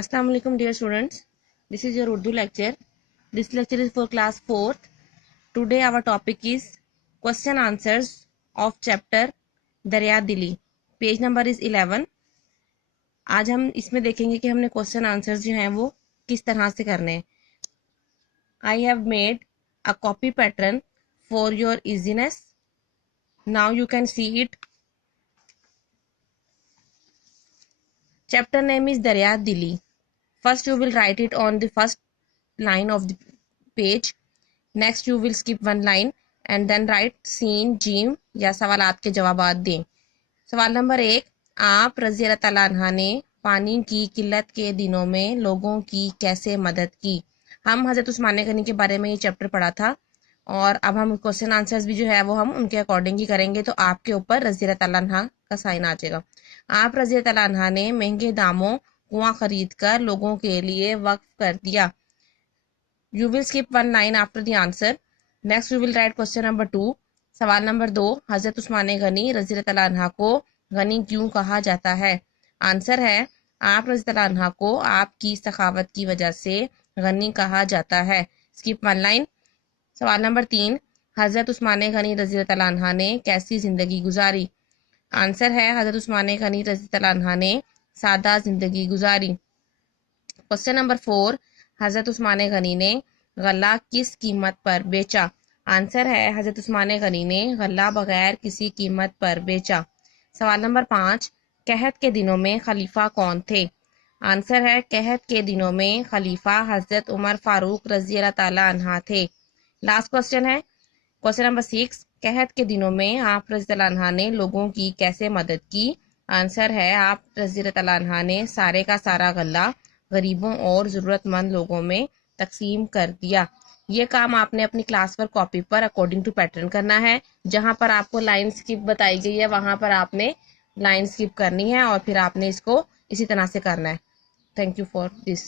Assalamu alaikum dear students. This is your Urdu lecture. This lecture is for class 4th. Today our topic is question answers of chapter दरिया दिली. Page number is 11. आज हम इसमें देखेंगे कि हमने question answers जो हैं वो किस तरह से करने हैं. I have made a copy pattern for your easiness. Now you can see it. Chapter name is दरिया दिली. First you will write it on the first line of the page. Next you will skip one line and then write सीन जीम या सवालात के जवाबात दें. सवाल number 1. आप रज़ी अल्लाह तआला अन्हा ने पानी की किल्लत के दिनों में लोगों की कैसे मदद की. हम हज़रत उस्मान गनी के बारे में ये चैप्टर पढ़ा था और अब हम क्वेश्चन आंसर्स भी जो है वो हम उनके अकॉर्डिंग ही करेंगे. तो आपके ऊपर रज़ी अल्लाह तआला अन्हा का साइन आ जाएगा. आप रज़ी अल्लाह तआला अन्हा ने महंगे दामों कुआं खरीद कर लोगों के लिए वक्फ कर दिया. You will skip one line after the answer. Next you will write question number 2. सवाल नंबर 2. हजरत उस्मान गनी रज़ी अल्लाह तआला अन्हा को गनी क्यों कहा जाता है. आंसर है आप रज़ी अल्लाह तआला अन्हा को आपकी सखावत की वजह से गनी कहा जाता है. Skip one line. सवाल नंबर 3. हजरत उस्मान गनी रज़ी अल्लाह तआला अन्हा ने कैसी जिंदगी गुजारी. आंसर है हजरत उस्मान गनी रज़ी अल्लाह तआला अन्हा ने सादा जिंदगी गुजारी. Question number 4. हजरत उस्मान गनी ने गल्ला किस कीमत पर बेचा. आंसर है हजरत उस्मान गनी ने गल्ला बगैर किसी कीमत पर बेचा. सवाल नंबर 5. कहत के दिनों में खलीफा कौन थे. आंसर है कहत के दिनों में खलीफा हजरत उमर फारूक रज़ी अल्लाह तआला अन्हा थे. लास्ट क्वेश्चन है क्वेश्चन नंबर 6. कहत के दिनों में आप रज़ी अल्लाह अन्हा ने लोगों की कैसे मदद की. आंसर है आप रज़ी अल्लाह अन्हा ने सारे का सारा गल्ला गरीबों और ज़रूरतमंद लोगों में तकसीम कर दिया. ये काम आपने अपनी क्लास पर कॉपी पर अकॉर्डिंग टू पैटर्न करना है. जहां पर आपको लाइन स्किप बताई गई है वहां पर आपने लाइन स्किप करनी है और फिर आपने इसको इसी तरह से करना है. Thank you for this.